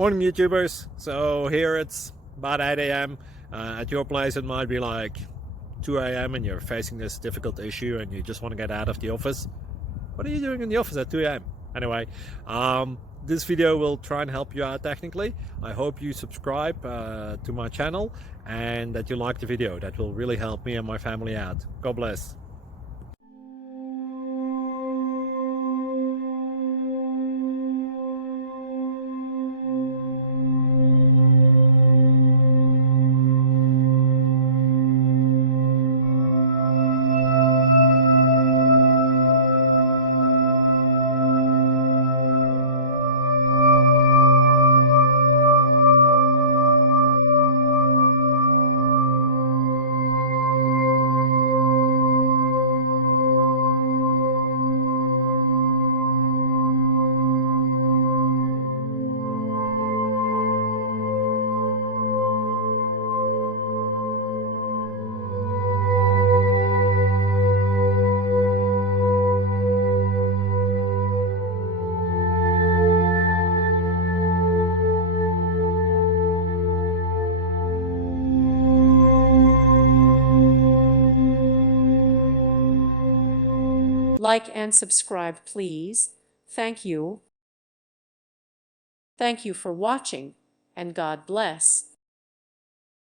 Morning YouTubers. So here it's about 8 a.m. At your place it might be like 2 a.m. and you're facing this difficult issue and you just want to get out of the office. What are you doing in the office at 2 a.m.? Anyway, this video will try and help you out technically. I hope you subscribe to my channel and that you like the video. That will really help me and my family out. God bless. Like and subscribe, please. Thank you. Thank you for watching, and God bless.